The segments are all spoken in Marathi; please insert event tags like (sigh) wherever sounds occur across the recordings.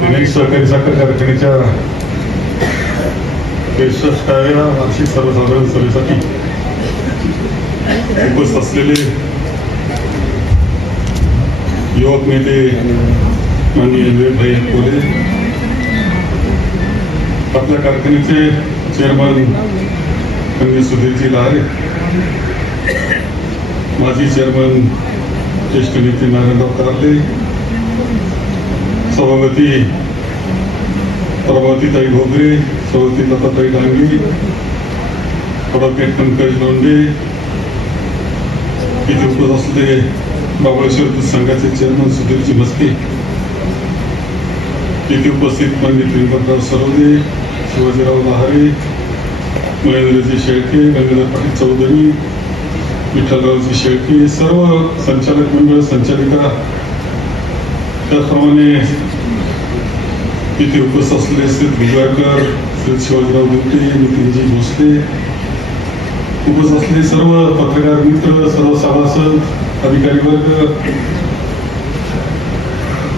दिनेश सहकारी साखर कारखान्याच्या त्रेसष्टाव्या वार्षिक सर्वसाधारण सभेसाठी उपस्थित असलेले युवक नेते माननीय विवेकभाई कोले आपल्या कारखान्याचे चेअरमन माननीय सुधीरजी लहारे माजी चेअरमन ज्येष्ठ नेते नारायणराव कराले सभापती प्रभावतीताई भोगरे सभापती लताताई डांगे ॲडव्होकेट पंकज लोंढे इथे उपस्थित असलेले महाबळेश्वर दूध संघाचे चेअरमन सुधीरजी मस्के इथे उपस्थित पंडित त्रिंबकराव सरोदे शिवाजीराव लहारे महेंद्रजी शेळके गंगाधर पाटील चौधरी विठ्ठलरावजी शेळके सर्व संचालक मंडळ संचालिका त्याचप्रमाणे तिथे उपस्थित असलेले श्री भुजाकर श्री शिवाजीराव गुप्ते नितीनजी भोसले उपस्थित असलेले सर्व पत्रकार मित्र सर्व सभासद अधिकारी वर्ग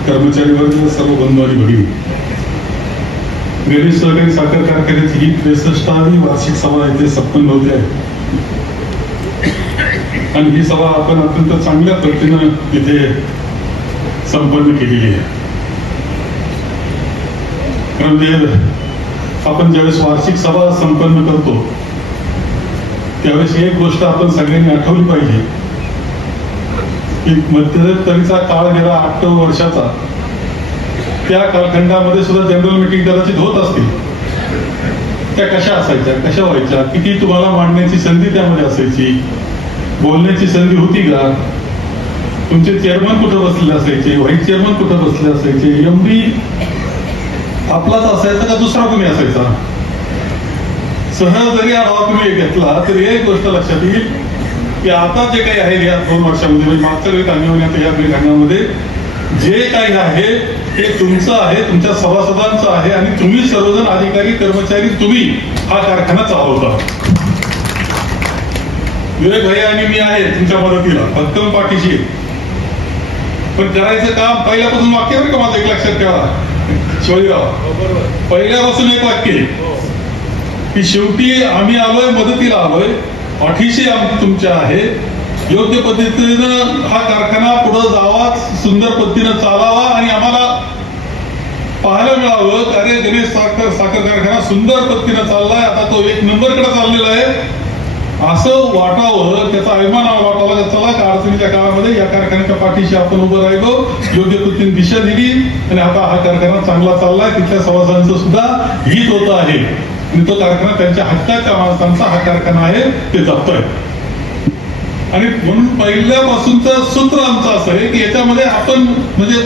कर्मचारी वर्ग सर्व बंधू आणि भगिनी. गणेश सहकारी साखर कारखान्याची ही त्रेसष्टावी वार्षिक सभा येथे संपन्न होते आहे. आणि ही सभा आपण अत्यंत चांगल्या पद्धतीनं इथे संपन्न केलेली आहे. म्हणजे आपण ज्यावेळेस वार्षिक सभा संपन्न करतो त्यावेळेस एक गोष्ट आपण सगळ्यांनी आठवली पाहिजे. की मध्यंतरीचा काळ गेला आठ वर्षाचा. त्या कालखंडामध्ये सुद्धा जनरल मिटिंग कदाचित होत असतील. त्या कशा असायच्या कशा व्हायच्या किती तुम्हाला मांडण्याची संधी त्यामध्ये असायची बोलण्याची संधी होती का? तुमचे चेअरमन कुठं बसलेले असायचे? व्हाईस चेअरमन कुठं बसले असायचे? एम एमडी आपलाच असायचा का दुसरा कोणी असायचा? सहज जरी आढावा तुम्ही घेतला तरी एक गोष्ट लक्षात येईल की आता जे काही आहे या दोन वर्षामध्ये म्हणजे मागच्या वेळी आता या कांगीमध्ये जे काही आहे ते तुमचं आहे तुमच्या सभासदांचं आहे आणि तुम्ही सर्वजण अधिकारी कर्मचारी तुम्ही हा कारखाना चालवता. विवेक भैया आणि मी आहे तुमच्या मदतीला भक्कम पाठीशी. पण करायचं काम पहिल्यापासून वाक्य बरं का माझं? एक लक्षात ठेवा. शिवाजीराव पहिल्यापासून एक वाक्य आहे की शेवटी आम्ही आलोय मदतीला आलोय. आम- तुमच्या आहे. योग्य पद्धतीनं हा कारखाना पुढे जावा सुंदर पद्धतीनं चालावा आणि आम्हाला पाहायला मिळावं. का रे गणेश साखर साखर कारखाना सुंदर पद्धतीनं चाललाय. आता तो एक नंबरकडे चाललेला आहे. असं वाटावं त्याचा अभिमान वाटावा चला का अडचणीच्या काळामध्ये या कारखान्याच्या पाठीशी आपण उभं राहिलो योग्य कृतीने दिशा दिली आणि आता हा कारखाना चांगला चाललाय तिथल्या सभासदांचं सुद्धा हित होत आहे. आणि तो कारखाना त्यांच्या हक्काच्या माणसांचा हा कारखाना आहे ते जपतोय. आणि म्हणून पहिल्यापासूनचं सूत्र आमचं असं आहे की याच्यामध्ये आपण म्हणजे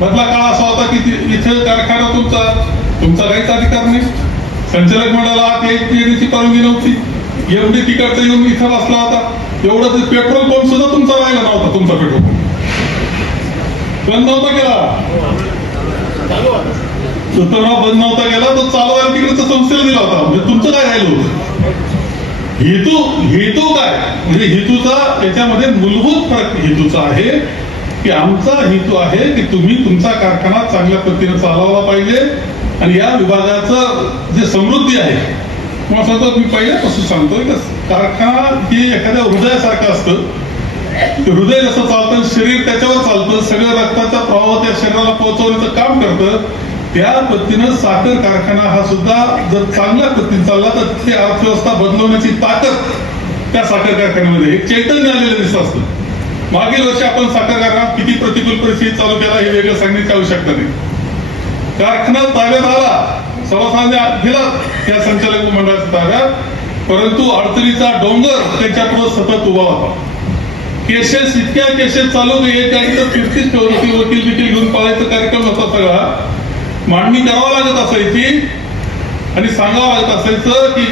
मधला काळ असा होता की इथे कारखाना तुमचा तुमचा काहीच अधिकार नाही. संचालक मंडळाला परवानगी नव्हती. एवढी तिकडचा येऊन इथं बसला होता एवढं पेट्रोल पंप सुद्धा तुमचा राहिला नव्हता तुमचा पेट्रोल पंप. बंद नव्हता केला. सुतराव बंद नव्हता गेला तो चालवायला तिकडचा संस्थेला दिला होता. म्हणजे तुमचं काय राहिलं होतं? हेतू हेतू काय? म्हणजे हेतूचा त्याच्यामध्ये मूलभूत फरक हेतूचा आहे की आमचा हेतू आहे की तुम्ही तुमचा कारखाना चांगल्या पद्धतीने चालवला पाहिजे. आणि या विभागाचं जे समृद्धी आहे मला सांगतो मी पहिल्यापासून सांगतोय की? कारखाना हे एखाद्या हृदयासारखं असतं. हृदय जसं चालतं शरीर त्याच्यावर चालतं सगळं रक्ताचा प्रवाह त्या शरीराला पोहोचवण्याचं काम करतं. त्या पद्धतीनं साखर कारखाना हा सुद्धा जर चांगल्या पद्धतीने चालला तर ती अर्थव्यवस्था बदलवण्याची ताकद त्या साखर कारखान्यामध्ये एक चैतन्य आलेलं दिसत असतं. मागील वर्षी आपण साखर कारखाना किती प्रतिकूल परिस्थिती चालू केला हे वेगळं सांगण्याची आवश्यकता नाही. कारखाना ताब्यात आला सभासदांनी दिला त्या संचालक मंडळाच्या ताब्यात परंतु अडचणीचा डोंगर त्याच्या सतत उभा होता. केसेस इतक्या केसेस चालू की तर फिरतीच ठेवत होती वकील बिकील घेऊन पाळायचा कार्यक्रम होता सगळा. मांडणी करावा लागत असायची. आणि सांगावं लागत असायचं की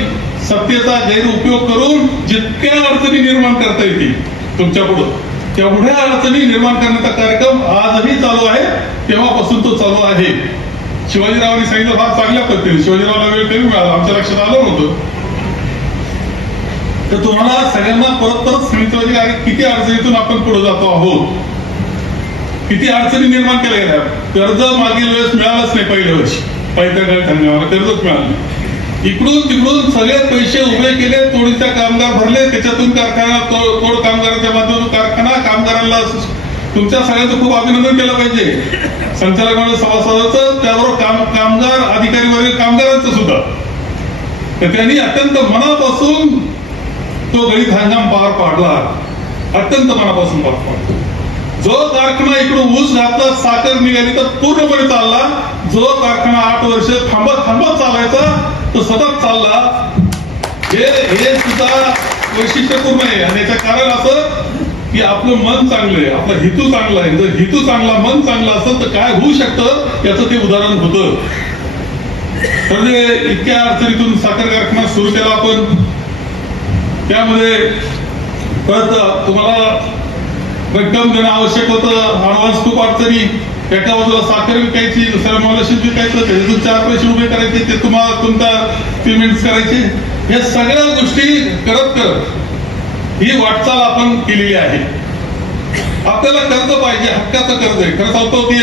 सत्तेचा गैरउपयोग करून जितक्या अडचणी निर्माण करता येतील तुमच्या पुढं तेवढ्या अडचणी निर्माण करण्याचा कार्यक्रम आजही चालू आहे. तेव्हापासून तो चालू आहे. शिवाजीरावांनी सांगितलं फार चांगल्या पद्धतीने. शिवाजीरावला वेळ कमी मिळाला. आमच्या लक्षात आलं नव्हतं. तर तुम्हाला सगळ्यांना परत परत सांगितलं की अरे किती अडचणीतून आपण पुढे जातो आहोत? किती अडचणी निर्माण केल्या गेल्या? कर्ज मागील वेळेस मिळालंच नाही पहिल्या वर्षी. पहिल्या काळात धंद्यावर कर्जच मिळालं नाही. इकडून तिकडून सगळे पैसे उभे केले तोडीचा कामगार भरले त्याच्यातून कारखाना तोड कामगारांच्या माध्यमातून कारखाना कामगारांना तुमच्या सगळ्यांचं खूप अभिनंदन केलं पाहिजे. संचालक मंडळ सभासदाचं त्याबरोबर काम कामगार अधिकारी वर्ग कामगारांचं सुद्धा. तर त्यांनी अत्यंत मनापासून तो गणित हंगाम पार पाडला. अत्यंत मनापासून पार पाडला. जो कारखाना इकडून ऊस घातला साखर निघाली तर पूर्णपणे चालला. जो कारखाना आठ वर्ष थांबत थांबत चालायचा तो सतत चालला. हे हे सुद्धा वैशिष्ट्यपूर्ण आहे. आणि याचं कारण असं की आपलं मन चांगलं आहे आपला हेतू चांगला आहे. जर हेतू चांगला मन चांगलं असेल तर काय होऊ शकतं याचं ते उदाहरण होतं. म्हणजे इतक्या अडचणीतून साखर कारखाना सुरू केला आपण. त्यामध्ये परत तुम्हाला रक्कम देणं आवश्यक होतं. ऍडव्हान्स खूप अडचणी. एका बाजूला साखर विकायची दुसऱ्या मालाशी विकायचं त्याच्यातून चार पैसे उभे करायचे ते तुम्हाला तुमचा पेमेंट करायचे. या सगळ्या गोष्टी करत करत ही वाटचाल आपण केलेली आहे. आपल्याला कर्ज पाहिजे हक्काचं कर्ज आहे. खरं सांगतो की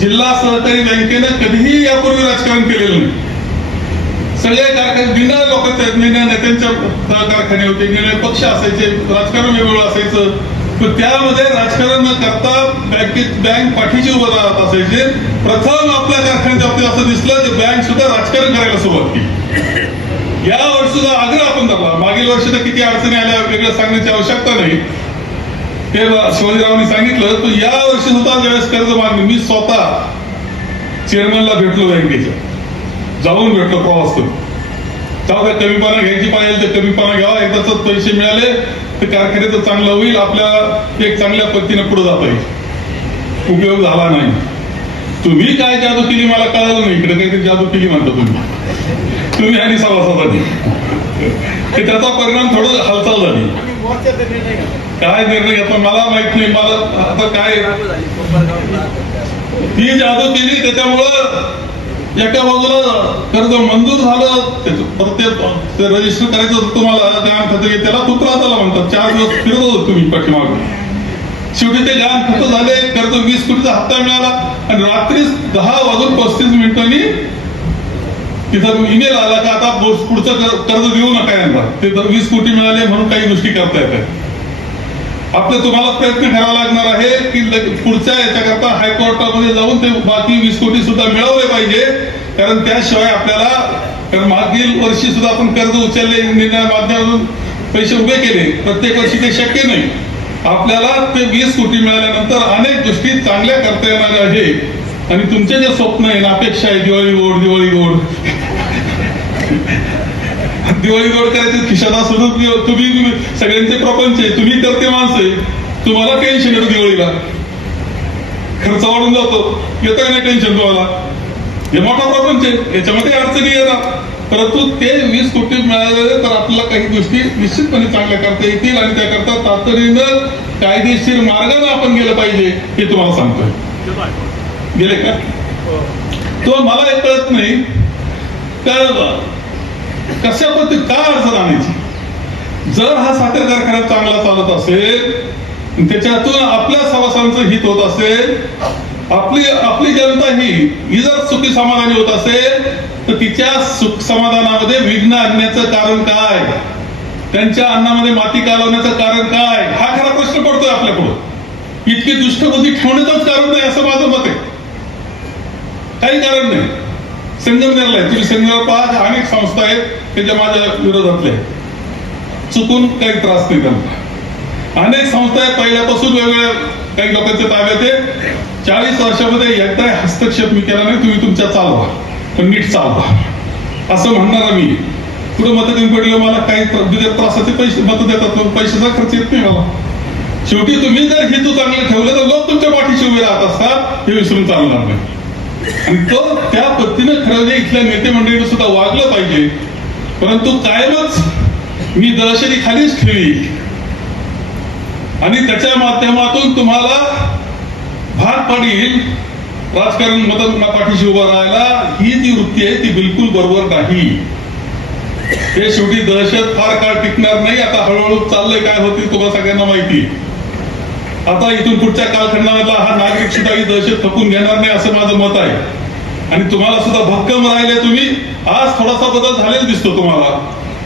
जिल्हा सहकारी बँकेनं कधीही यापूर्वी राजकारण केलेलं नाही. सगळे कारखाने निर्णय लोक निर्णय नेत्यांच्या कारखाने होते निर्णय पक्ष असायचे राजकारण वेगवेगळं असायचं. पण त्यामध्ये राजकारण न करता बँकेत बँक पाठीशी उभं राहत असायचे. प्रथम आपल्या कारखान्याच्या बाबतीत असं दिसलं की बँक सुद्धा राजकारण करायला सुरुवात केली. या वर्षी सुद्धा आग्रह आपण धरला मागील वर्षी तर किती अडचणी आल्या वेगळं सांगण्याची आवश्यकता नाही. हे शिवाजीरावांनी सांगितलं तर या वर्षी सुद्धा ज्यावेळेस कर्ज मागणी. मी स्वतः चेअरमनला भेटलो बँकेच्या. जाऊन भेटलो प्रवास करून जाऊ द्या कमीपणा घ्यायची पाहिजे तर कमीपणा घ्यावा. एकदाच पैसे मिळाले तर कारखान्याचं चांगलं होईल आपल्याला एक चांगल्या पद्धतीने पुढे जाता येईल. उपयोग झाला नाही. तुम्ही काय जादू केली मला कळालं नाही. इकडे काहीतरी जादू केली म्हणता तुम्ही. तुम्ही आणि सभासदांनी. त्याचा परिणाम थोडं हालचाल झाली. काय निर्णय घेतला मला माहीत नाही. मला आता काय? ती जादू केली त्याच्यामुळं एका बाजूला कर्ज मंजूर झालं. प्रत्येक ते रजिस्टर करायचं होतं तुम्हाला. त्या खातं घे त्याला तुत्राताला म्हणतात. चार दिवस फिरत होतो तुम्ही पाठीमागून शेवटी ते गहाण खर्च झाले कर्ज वीस कोटीचा हप्ता मिळाला. आणि रात्री दहा वाजून पस्तीस मिनिटांनी तिथं ईमेल आला का आता पुढचं कर्ज देऊ नका यांना. ते तर वीस कोटी मिळाले म्हणून काही गोष्टी करता येतात आपलं तुम्हाला प्रयत्न करावा लागणार आहे की पुढच्या याच्याकरता हायकोर्टामध्ये जाऊन ते बाकी वीस कोटी सुद्धा मिळवले पाहिजे. कारण त्याशिवाय आपल्याला कारण मागील वर्षी सुद्धा आपण कर्ज उचलले निर्णय माध्यमातून पैसे उभे केले. प्रत्येक वर्षी ते शक्य नाही. आपल्याला ते वीस कोटी मिळाल्यानंतर अनेक गोष्टी चांगल्या करता येणार आहे. आणि तुमचे जे स्वप्न आहे ना अपेक्षा आहे दिवाळी गोड दिवाळी गोड. दिवाळी गोड करायचे खिशात सुद्धा तुम्ही सगळ्यांचे प्रपंच आहे तुम्ही करते माणसं आहे. तुम्हाला टेन्शन येतं दिवाळीला. खर्च वाढून जातो. येतं नाही टेन्शन तुम्हाला? हे मोठा प्रपंच आहे. याच्यामध्ये अडचणी येणार परंतु ते वीस कोटी मिळाले तर आपल्याला काही गोष्टी निश्चितपणे चांगल्या करता येतील आणि त्याकरता तातडीनं कायदेशीर मार्गाने आपण गेलं पाहिजे हे तुम्हाला सांगतोय. गेले का? तो मला हे कळत नाही. कशा पद्धती का अडचण आणायची? जर हा साखर कारखाना चांगला चालत असेल त्याच्यातून आपल्या सभासदांचं हित होत असेल आपली आपली जनता ही ही जर सुखी समाधानी होत असेल तर तिच्या सुख समाधानामध्ये विघ्न आणण्याचं कारण काय? त्यांच्या अन्नामध्ये माती कालवण्याचं कारण काय? हा खरा प्रश्न पडतोय आपल्याकडून. इतकी दुष्टबुद्धी ठेवण्याचंच कारण नाही असं माझं मत आहे. काही कारण नाही. संगमनेरला आहे तुम्ही संगमनेर पहा अनेक संस्था आहेत त्याच्या माझ्या विरोधातले चुकून काही त्रास नाही त्यांना. अनेक संस्था आहेत पहिल्यापासून वेगवेगळ्या काही लोकांच्या ताब्यात आहे चाळीस वर्षामध्ये एकदा हस्तक्षेप मी केला नाही तुम्ही तुमच्या चालवा. पण नीट चालवा असं म्हणणार मी पुढे मत कमी पडलं मला? काही त्र- त्रासाचे पैसे मत देतात पैशाचा खर्च येत नाही मला शेवटी तुम्ही जर हेतू चांगलं ठेवलं तर लोक तुमच्या पाठीशी उभे राहत असतात. हे विसरून चालणार नाही. आणि तो त्या पद्धतीनं खरं इथल्या नेते मंडळीने सुद्धा वागलं पाहिजे. परंतु कायमच मी दहशती खालीच ठेवी. आणि त्याच्या माध्यमातून तुम्हाला भाग पडेल राजकारण मदत पाठीशी उभं राहायला ही जी वृत्ती आहे ती बिलकुल बरोबर नाही. हे शेवटी दहशत फार काळ टिकणार नाही. आता हळूहळू चाललंय काय होतील तुम्हाला सगळ्यांना माहिती. आता इथून पुढच्या कालखंडामधला हा नागरिक सुद्धा ही दहशत थकून घेणार नाही असं माझं मत आहे. आणि तुम्हाला सुद्धा भक्कम राहिले तुम्ही. आज थोडासा बदल झालेला दिसतो तुम्हाला.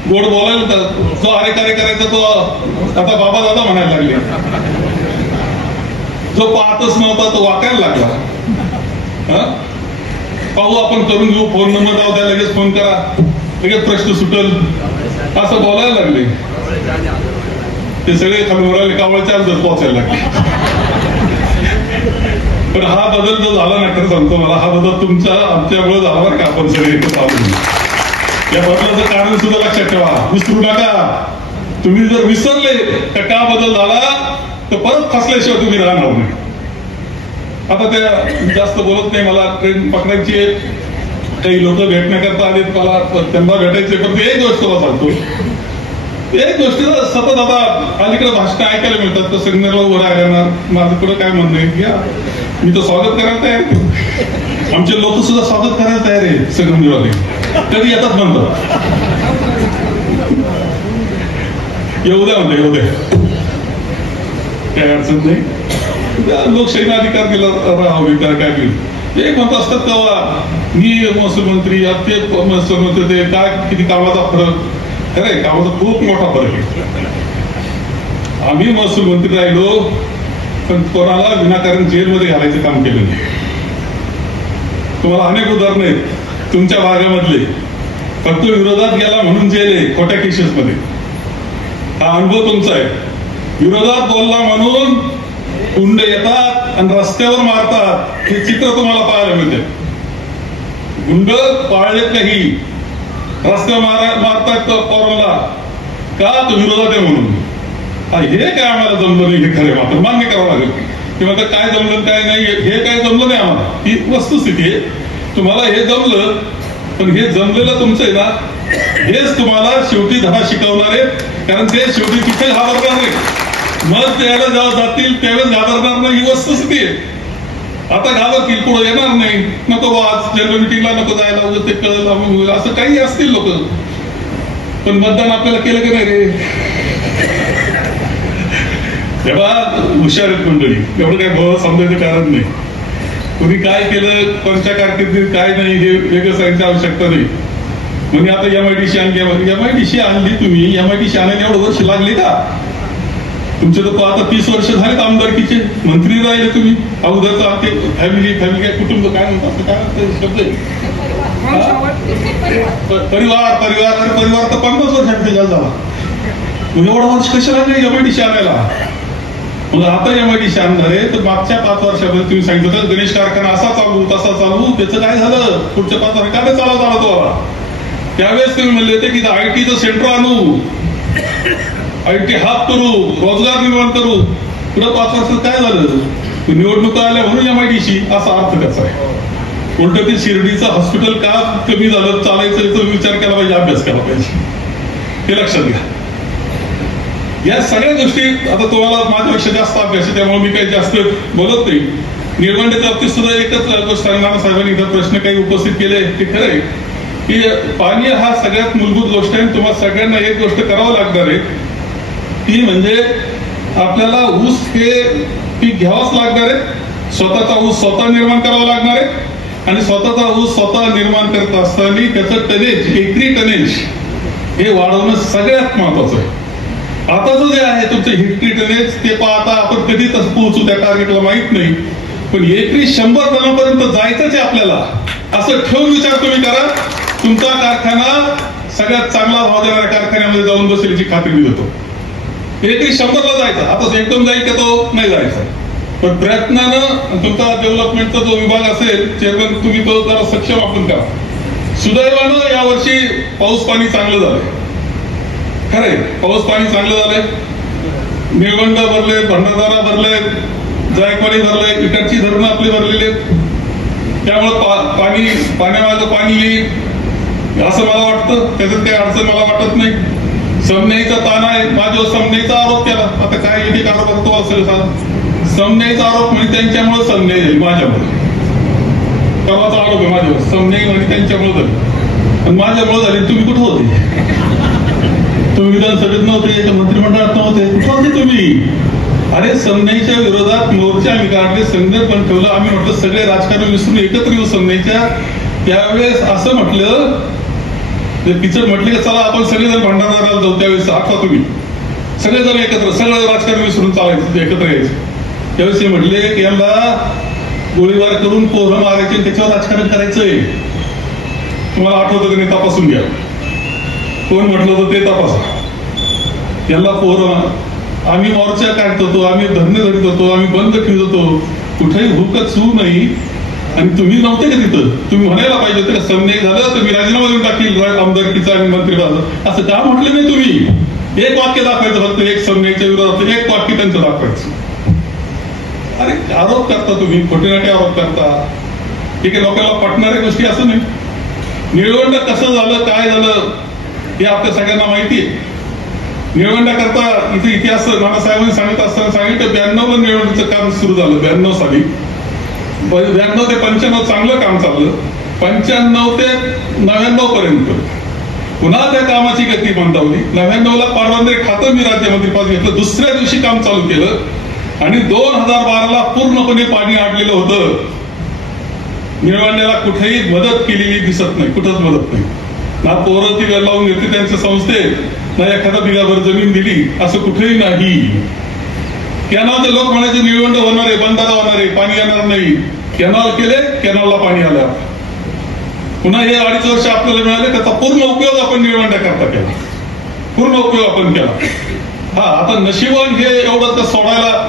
गोड बोलायला जो अरे कार्य करायचा तो आता बाबा दादा म्हणायला लागले. जो पाहतच नव्हता तो वाकायला लागला. पाहू आपण करून घेऊ फोन नंबर लाव द्या लगेच फोन करा. लगेच प्रश्न सुटल. असं बोलायला लागले. ते सगळे खाली उराले कावळच्या अंदर पोहोचायला लागले. पण हा बदल जो झाला ना खरं सांगतो मला हा बदल तुमचा आमच्यामुळे झाला बरं का आपण सगळे एकत्र या बदलाचं कारण सुद्धा लक्षात ठेवा. विसरू नका. तुम्ही जर विसरले तर का बदल झाला? तर परत फसल्याशिवाय तुम्ही राहणार नाही. आता त्या जास्त बोलत नाही मला ट्रेन पकडायची आहे. काही लोक भेटण्याकरता आले मला त्यांना भेटायचे पण एक गोष्ट मला सांगतो. एक गोष्ट सतत आता अलीकडे भाषण ऐकायला मिळतात तर सिग्नलला उभं राहिल्याना माझं पुढे काय म्हणणं आहे? या. मी तर स्वागत करायला तयार आमचे लोक सुद्धा स्वागत करायला तयार आहे सिग्नलवाले. कधी येतात म्हणतात. येऊ द्या म्हणते येऊ द्या. काय अडचण नाही. लोकशाहीला अधिकार दिला राहावी काय काय होईल एक म्हणत असतात तेव्हा मी महसूल मंत्री ते महसूल मंत्री ते काय किती कामाचा फरक? खरंय कामाचा खूप मोठा फरक आहे. आम्ही महसूल मंत्री राहिलो पण कोणाला विनाकारण जेलमध्ये घालायचं काम केलं नाही. तुम्हाला अनेक उदाहरणं आहेत तुमच्या भागामधले. फक्त विरोधात गेला म्हणून जेल आहे खोट्या केसेसमध्ये हा अनुभव तुमचा आहे. विरोधात बोलला म्हणून गुंड येतात आणि रस्त्यावर मारतात. हे चित्र तुम्हाला पाहायला मिळते. गुंड पाळलेत काही रस्त्यावर मारा मारतात पोरांना? का तो विरोधात आहे म्हणून? हे काय आम्हाला जमलं नाही हे खरे मात्र. मान्य करावं लागेल. किंवा काय जमलं काय नाही हे काय जमलं नाही आम्हाला. ही वस्तुस्थिती आहे. तुम्हाला हे जमलं पण हे जमलेलं तुमचं आहे ना हेच तुम्हाला शेवटी धडा शिकवणार आहे. कारण ते शेवटी तिथे घाबरणार नाही मग त्याला जेव्हा जातील त्यावेळेस घाबरणार नाही ही वस्तुस्थिती आहे. आता घाबरतील पुढे येणार नाही. नको बा आज जनरल मिटिंगला नको जायला उगाच ते कळलं आम्ही होईल. असं काही असतील लोक. पण मतदान आपल्याला केलं की नाही रे? तेव्हा हुशार आहेत मंडळी. एवढं काय भाव समजायचं कारण नाही. कुणी काय केलं कोणत्या कारकिर्दीत काय नाही हे वेगळं सांगण्याची आवश्यकता नाही. म्हणजे आता एम आय डी सी आणली एम आय डी सी आणली तुम्ही. एम आय डी सी आणायला एवढं वर्ष लागले का? तुमचे तर आता तीस वर्ष झालेत आमदारकीचे मंत्री राहिले तुम्ही. अगोदरचा ते फॅमिली फॅमिली काय कुटुंब काय म्हणतात काय शब्द परिवार परिवार परिवार तर पन्नास वर्षात जास्त झाला. मग एवढा वर्ष कशाला नाही एम आय आणायला? मग आता एम आय आणणार आहे तर मागच्या पाच वर्षामध्ये तुम्ही सांगितलं गणेश कारखाना असा चालू तसा चालू त्याचं काय झालं? पुढच्या पाच वर्ष काय चालत आला तो त्यावेळेस तुम्ही म्हणले होते की आयटीचं सेंटर आणू. आय टी हात करू रोजगार निर्माण करू. पुढे पाच वर्षात काय झालं? निवडणुका आल्या म्हणून एम आय डी सी असा अर्थ त्याचा आहे. उलट ते शिर्डीचं हॉस्पिटल का कमी झालं? चालायचं याचा विचार केला पाहिजे अभ्यास केला पाहिजे. हे लक्षात घ्या. या सगळ्या गोष्टी आता तुम्हाला माझ्यापेक्षा जास्त अभ्यास आहे त्यामुळे मी काही जास्त बोलत नाही. निर्माणच्या बाबतीत सुद्धा एकच गोष्ट आहे. नाना साहेबांनी इथं प्रश्न काही उपस्थित केले ते खरंय की पाणी हा सगळ्यात मूलभूत गोष्ट आहे तुम्हाला सगळ्यांना एक गोष्ट करावं लागणार आहे. ती म्हणजे आपल्याला ऊस हे पीक घ्यावंच लागणार आहे. स्वतःचा ऊस स्वतः निर्माण करावा लागणार आहे. आणि स्वतःचा ऊस स्वतः निर्माण करत असताना त्याचं टनेज एकरी टनेज हे वाढवणं सगळ्यात महत्वाचं आहे. आताचं जे आहे तुमचं हेक्टरी टनेज ते पाहता आपण कधी तसं पोहोचू त्या टार्गेटला माहीत नाही. पण एकरी शंभर टनापर्यंत जायचंच आहे आपल्याला. असं ठेवून विचार तुम्ही करा. तुमचा कारखाना सगळ्यात चांगला भाव देणाऱ्या कारखान्यामध्ये जाऊन बसेल याची खात्री मी देतो. एकरी शंभरला जायचा. आता एकदम जाईल का तो? नाही जायचा. पण प्रयत्नानं तुमचा डेव्हलपमेंटचा जो विभाग असेल चेअरमन तुम्ही तो जरा सक्षम आपण करा. सुदैवानं यावर्षी पाऊस पाणी चांगलं झालंय. खरंय. पाऊस पाणी चांगलं झालंय. निळवंड भरले भंडारदारा भरले जायकवाडी भरले इकडची धरणं आपली भरलेली आहेत. त्यामुळं पा- पाणी पाण्यामागं पाणी येईल असं मला वाटतं. त्याच्यात काही अडचण मला वाटत नाही. समनेचा ताना आहे. माझ्यावर समनेचा आरोप केला. आता काय एक आरोप तो असेल सांग समन्यायचा आरोप म्हणजे त्यांच्यामुळे समने माझ्यामुळे. परवाचा आरोप आहे माझ्यावर. समने म्हणजे त्यांच्यामुळे झाली. आणि माझ्यामुळे झाली. तुम्ही कुठं होते? तुम्ही विधानसभेत नव्हते मंत्रिमंडळात नव्हते. कुठं होते तुम्ही? अरे समनेच्या विरोधात मोर्चा आम्ही काढले संघ पण ठेवलं. आम्ही म्हटलं सगळे राजकारण विसरून एकत्र येऊ समनेच्या त्यावेळेस असं म्हटलं ते टीचर म्हटले की चला आपण सगळेजण भंडारदाराला जाऊ त्यावेळेस आठवा तुम्ही. सगळेजण एकत्र सगळं राजकारण विसरून चालायचं एकत्र यायचं. त्यावेळेस हे म्हटले की यांना गोळीबार करून पोरं मारायचे त्याच्यावर राजकारण करायचंय. तुम्हाला आठवतं की नाही? तपासून घ्या. कोण म्हटलं होतं ते तपासा. याला पोरं आम्ही मोर्चा काढत होतो आम्ही धरणे धरत होतो आम्ही बंद ठेवत होतो. कुठेही हुकत होऊ नाही. आणि तुम्ही नव्हते का तिथं? तुम्ही म्हणायला पाहिजे होते का समन्याय झालं तर मी राजीनामा देऊन टाकील आमदारकीचा आणि मंत्रिपदाचा असं का म्हटलं नाही तुम्ही? एक वाक्य दाखवायचं फक्त एक समन्यायच्या विरोधात एक वाक्य त्यांचं दाखवायचं. अरे आरोप करता तुम्ही खोटे नाटे आरोप करता. ठीक आहे लोकांना पटणाऱ्या गोष्टी असं नाही. निळवंड कसं झालं काय झालं हे आपल्या सगळ्यांना माहिती आहे. निळवंडा करता इथे इतिहास नानासाहेबांनी सांगत असताना सांगितलं ब्याण्णव ला निळवंडीचं काम सुरू झालं ब्याण्णव साली. ब्याण्णव ते पंच्याण्णव चांगलं काम चाललं. पंच्याण्णव ते नव्याण्णव पर्यंत. पुन्हा त्या कामाची गती मंदावली. नव्याण्णव ला खातं मी राज्यमंत्री घेतलं. दुसऱ्या दिवशी काम चालू केलं. आणि दोन हजार बाराला पूर्णपणे पाणी आडलेलं होतं. निळवंड्याला कुठेही मदत केलेली दिसत नाही. कुठंच मदत नाही. ना पोरं ती लावून घेते त्यांच्या संस्थेत. ना एखादा बिगाभर जमीन दिली. असं कुठेही नाही. कॅनॉलचे लोक म्हणायचे निळवंड होणार आहे बंधारा होणार आहे पाणी येणार नाही. कॅनॉल केले कॅनॉलला पाणी आलं. पुन्हा हे अडीच वर्ष आपल्याला मिळाले त्याचा पूर्ण उपयोग आपण निळवंडा करता केला. पूर्ण उपयोग आपण केला. हा आता नशिबान हे एवढं तर सोडायला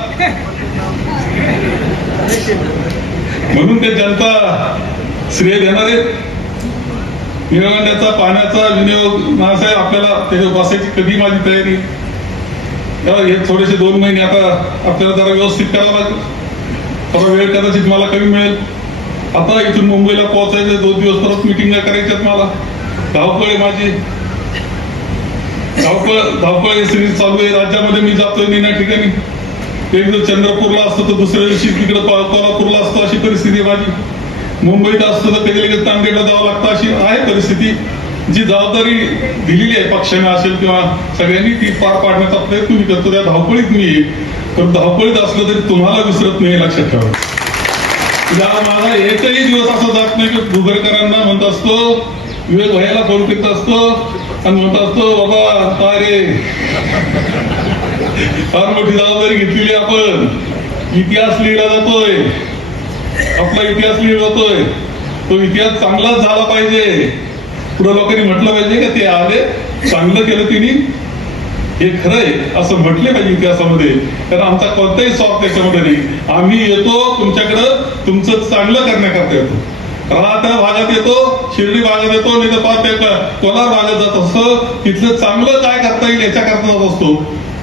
म्हणून ते जनता श्रेय देणार आहे. निळवंड्याचा पाण्याचा विनियोग नासाहेब आपल्याला त्याच्या बसायची कधी माझी तयारी? हे थोडेसे दोन महिने आता आपल्याला जरा व्यवस्थित करावं लागेल. थोडा वेळ कदाचित मला कमी मिळेल. आता इथून मुंबईला पोहोचायचं दोन दिवस परत मिटिंगा करायच्यात मला. धावपळ आहे माझी. धावपळ धावपळ सिरीज चालू आहे. राज्यामध्ये मी जातोय निना ठिकाणी. एक दिवस चंद्रपूरला असतो तर दुसऱ्या दिवशी तिकडे कोल्हापूरला असतो अशी परिस्थिती आहे माझी. मुंबईत असतं तर कधी लगेच तांडेला जावं लागतं अशी आहे परिस्थिती. जी जबाबदारी दिलेली आहे पक्षाने असेल किंवा सगळ्यांनी ती पार पाडण्याचा प्रयत्न मी करतो त्या धावपळीत मी आहे पण धावपळीत असलं तरी तुम्हाला विसरत नाही लक्षात ठेवा. म्हणजे या माझा एकही दिवस असा जात नाही की गुगरकरांना म्हणत असतो विवेक भयाला फोन करत असतो आणि म्हणत असतो बाबा काय रे. फार मोठी जबाबदारी घेतलेली आपण. इतिहास लिहिला जातोय. आपला इतिहास लिहिला जातोय. तो इतिहास चांगलाच झाला पाहिजे. पुढे लोकांनी म्हटलं पाहिजे का ते आले चांगलं केलं तिने. हे खरंय आहे असं म्हटले पाहिजे इतिहासामध्ये. कारण आमचा कोणताही स्वार्थ त्याच्यामध्ये नाही. आम्ही येतो तुमच्याकडं तुमचं चांगलं करण्याकरता येतो. राहत्या भागात येतो शिर्डी भागात येतो नाही तर कोलार भागात जात असतो. तिथलं चांगलं काय करता येईल याच्याकरता जात असतो.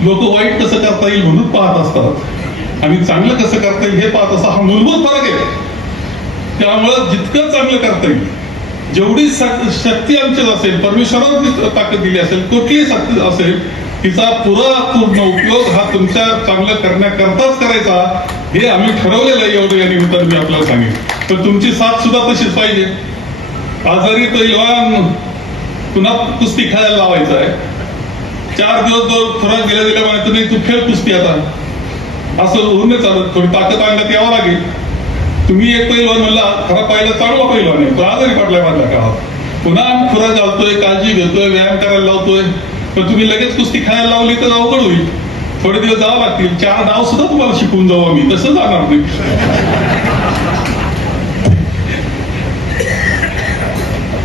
लोक वाईट कसं करता येईल म्हणून पाहत असतात. आम्ही चांगलं कसं करता येईल हे पाहत असतात हा मूलभूत फरक आहे. त्यामुळं जितकं चांगलं करता येईल जेवढी शक्ती आमच्यात असेल परमेश्वरानं ताकद दिली असेल कुठलीही शक्ती असेल तिचा पुरा पूर्ण उपयोग हा तुमच्या चांगलं करण्याकरताच करायचा. हे आम्ही ठरवलेलं आहे एवढं या निमित्तानं मी आपल्याला सांगेन. तर तुमची साथ सुद्धा तशीच पाहिजे. आजारी पैलवान पुन्हा कुस्ती खेळायला लावायचं आहे. चार दिवस जो थोडा गेल्या गेल्या नाही तू खेळ कुस्ती आता. असं होऊन चालत. थोडी ताकद आणण्यात यावं लागेल. तुम्ही एक पैलवान म्हणला खरा पहिला चांगला पैलवान आहे. तो आजारी पडलाय माझ्या काळात पुन्हा खुरा घालतोय काळजी घेतोय व्यायाम करायला लावतोय. पण तुम्ही लगेच कुस्ती खायला लावली तर अवघड होईल. थोडे दिवस जावं लागतील. चार नाव सुद्धा तुम्हाला शिकवून जाऊ आम्ही. तसं जाणार नाही.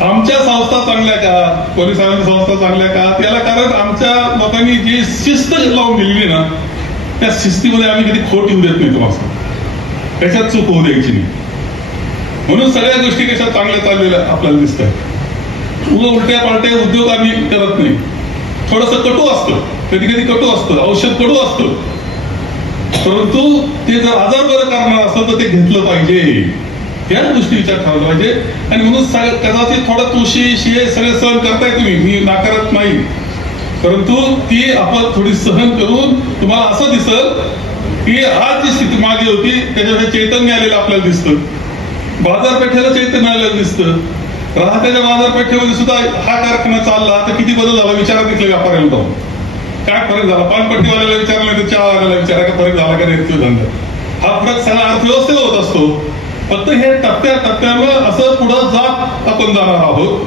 आमच्या संस्था चांगल्या का? पोलिसांच्या संस्था चांगल्या का? त्याला कारण आमच्या लोकांनी जी शिस्त लावून दिलेली ना त्या शिस्तीमध्ये आम्ही कधी खोट येऊ देत नाही तुम्हाला कशात चूक होऊ द्यायची नाही. म्हणून सगळ्या गोष्टी कशा चांगल्या चाललेल्या आपल्याला दिसत आहेत उलट्या पालट्या उद्योग आम्ही करत नाही. थोडस कटू असतं. कधी कधी कटू असतं. औषध कडू असतं. परंतु ते जर आजार बरं करणार असेल तर ते घेतलं पाहिजे. या गोष्टी विचार ठरवला पाहिजे. आणि म्हणून कदाचित थोडा तुळशी शिये सगळे सहन करताय तुम्ही. मी नाकारत नाही. परंतु ती आपण थोडी सहन करून तुम्हाला असं दिसल की आज जी स्थिती मागे होती त्याच्यामध्ये चैतन्य आलेलं आपल्याला दिसतं. बाजारपेठेला चैतन्य आलेलं दिसतं. राहत्याच्या बाजारपेठेमध्ये सुद्धा हा कारखाना चालला तर किती बदल झाला विचारा घेतले व्यापाऱ्याला जाऊन. काय फरक झाला? पानपट्टीवाल्याला विचारलं तर चहावाल्याला विचारा का फरक झाला का नाही धंदा हा फरक सगळा अर्थव्यवस्थेला होत असतो. फक्त हे टप्प्या टप्प्यावर असं पुढं जात आपण जाणार आहोत.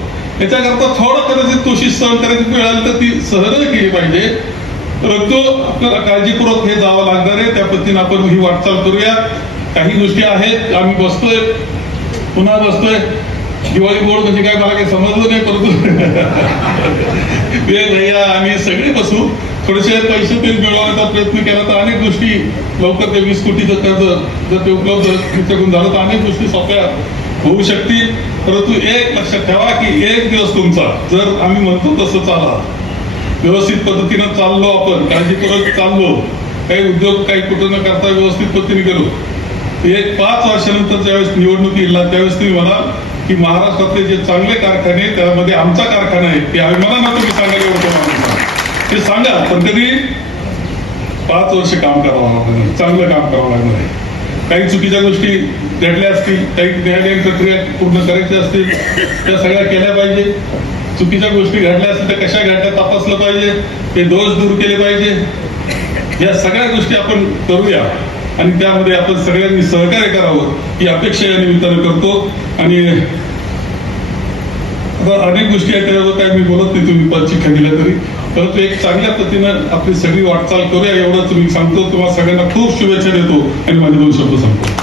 याच्याकरता थोडं कदाचित तोशी सहन करायची वेळ आली तर ती सहन केली पाहिजे. तो आपल्याला काळजीपूर्वक हे जावं लागणार आहे. त्या पद्धतीने आपण ही वाटचाल करूया. काही गोष्टी आहेत आम्ही बसतोय. पुन्हा बसतोय. दिवाळी बोर्ड म्हणजे काय मला काही समजलं नाही परंतु (laughs) वेळ भैया आम्ही सगळे बसू. थोडेसे पैसे ते मिळवण्याचा प्रयत्न केला तर अनेक गोष्टी लवकर ते वीस कोटीचं कर्ज जर ते उपलब्ध त्याच्याकडून झालं तर अनेक गोष्टी सोप्या होऊ शकतील. परंतु एक लक्षात ठेवा की एक दिवस तुमचा जर आम्ही म्हणतो तसं चाला. व्यवस्थित पद्धतीनं चाललो आपण काळजीपूर्वक चाललो. काही उद्योग काही कुठं न करता व्यवस्थित पद्धतीने गेलो. एक पाच वर्षानंतर ज्यावेळेस निवडणूक येईल ना त्यावेळेस तुम्ही म्हणाल की महाराष्ट्रातले जे चांगले कारखाने त्यामध्ये आमचा कारखाना आहे ते अभिमानानं तुम्ही सांगायला एवढं ते सांगा पण कधी पाच वर्ष काम करावं लागणार चांगलं काम करावं लागणार आहे. काही चुकीच्या गोष्टी घडल्या असतील काही न्यायालयीन प्रक्रिया पूर्ण करायच्या असतील त्या सगळ्या केल्या पाहिजे. चुकीच्या गोष्टी घडल्या असतील तर कशा घडल्या तपासलं पाहिजे. ते दोष दूर केले पाहिजे. या सगळ्या गोष्टी आपण करूया. आणि त्यामध्ये आपण सगळ्यांनी सहकार्य करावं ही अपेक्षा या निमित्तानं करतो. आणि आता अनेक गोष्टी आहेत त्याच्यावर काय मी बोलत नाही तुम्ही पदचिठ्ठ्या दिल्या तरी. परंतु एक चांगल्या पद्धतीनं आपली सगळी वाटचाल करूया एवढं तुम्ही सांगतो. तुम्हाला सगळ्यांना खूप शुभेच्छा देतो. आणि माझे दोन शब्द सांगतो